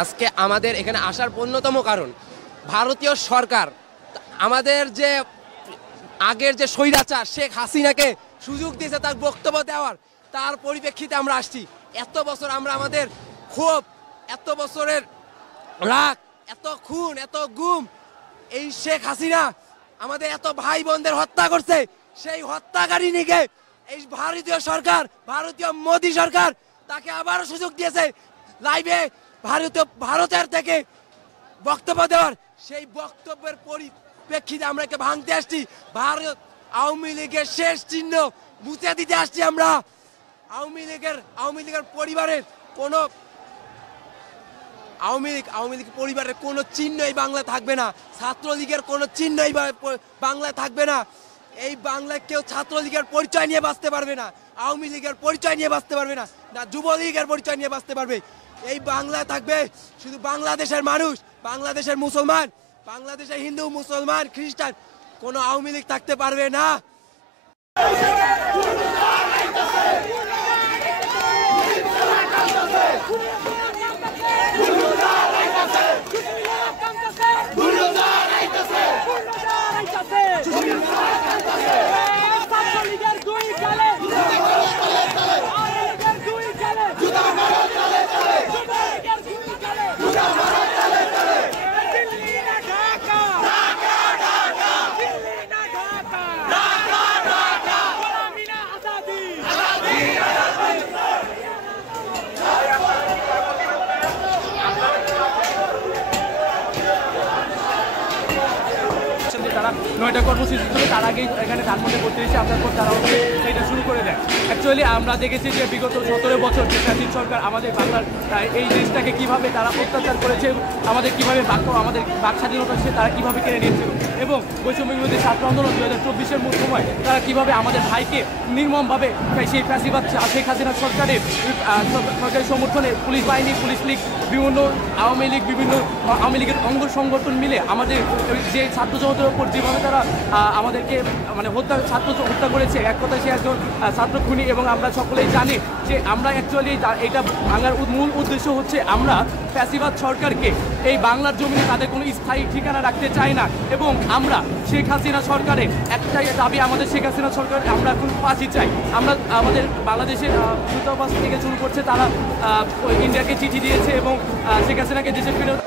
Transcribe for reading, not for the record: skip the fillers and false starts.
আজকে আমাদের এখানে আসার অন্যতম কারণ ভারতীয় সরকার আমাদের যে আগের যে স্বৈরাচার শেখ হাসিনাকে সুযোগ দিয়েছে তার বক্তব্য দেওয়ার, তার পরিপ্রেক্ষিতে আমরা আসছি। এত বছর আমরা আমাদের ক্ষোভ, এত বছরের রাগ, এত খুন, এত গুম, এই শেখ হাসিনা আমাদের এত ভাই বোনদের হত্যা করছে। সেই হত্যাকারিণীকে এই ভারতীয় সরকার, ভারতীয় মোদী সরকার তাকে আবারও সুযোগ দিয়েছে লাইভে ভারতের থেকে বক্তব্য দেওয়ার। সেই বক্তব্যের পরিপ্রেক্ষিতে আমরা একে ভাঙতে আসছি। ভারত আওয়ামী লীগের শেষ চিহ্ন মুছে দিতে আসছি আমরা। আওয়ামী লীগের পরিবারের কোনো আওয়ামী লীগ পরিবারের কোনো চিহ্নই বাংলায় থাকবে না। ছাত্রলীগের কোনো চিহ্নই বাংলায় থাকবে না। এই বাংলায় কেউ ছাত্রলীগের পরিচয় নিয়ে বাঁচতে পারবে না, আওয়ামী লীগের পরিচয় নিয়ে বাঁচতে পারবে না, না যুবলীগের পরিচয় নিয়ে বাঁচতে পারবে। এই বাংলায় থাকবে শুধু বাংলাদেশের মানুষ, বাংলাদেশের মুসলমান, বাংলাদেশের হিন্দু, মুসলমান, খ্রিস্টান। কোনো আওয়ামী লীগ থাকতে পারবে না। তারা 9টা কর্মসূচি ছিল, তার আগেই এখানে ধানমন্ডি করতে এসে আপনার পর তারা হচ্ছে সেইটা শুরু করে দেয়। অ্যাকচুয়ালি আমরা দেখেছি যে বিগত 17 বছর স্বাধীন সরকার আমাদের বাংলার এই দেশটাকে কীভাবে তারা অত্যাচার করেছে, আমাদের কীভাবে আমাদের বাক স্বাধীনতা সে তারা কীভাবে কেড়ে নিয়েছিল, এবং বৈষম্য বিরোধী ছাত্র আন্দোলন 2024-এর সময় তারা কীভাবে আমাদের ভাইকে নির্মমভাবে সেই ফ্যাসিবাদ শেখ হাসিনা সরকারের সরকারি সমর্থনে পুলিশ বাহিনী, পুলিশ লীগ, বিভিন্ন আওয়ামী লীগের অঙ্গ সংগঠন মিলে আমাদের যে ছাত্র জগতের ওপর যেভাবে তারা আমাদেরকে মানে ছাত্র হত্যা করেছে, এক কথায় সে একজন ছাত্র খুনি। এবং আমরা সকলেই জানি যে আমরা অ্যাকচুয়ালি এটা ভাঙার মূল উদ্দেশ্য হচ্ছে আমরা ফ্যাসিবাদ সরকারকে এই বাংলার জমিনে তাদের কোনো স্থায়ী ঠিকানা রাখতে চাই না। এবং আমরা শেখ হাসিনা সরকারের একটাই দাবি, আমাদের শেখ হাসিনা সরকার আমরা এখন ফাঁসি চাই। আমরা আমাদের বাংলাদেশের দূতাবাস থেকে শুরু করছে, তারা ইন্ডিয়াকে চিঠি দিয়েছে এবং শেখ হাসিনাকে দেশে ফেরত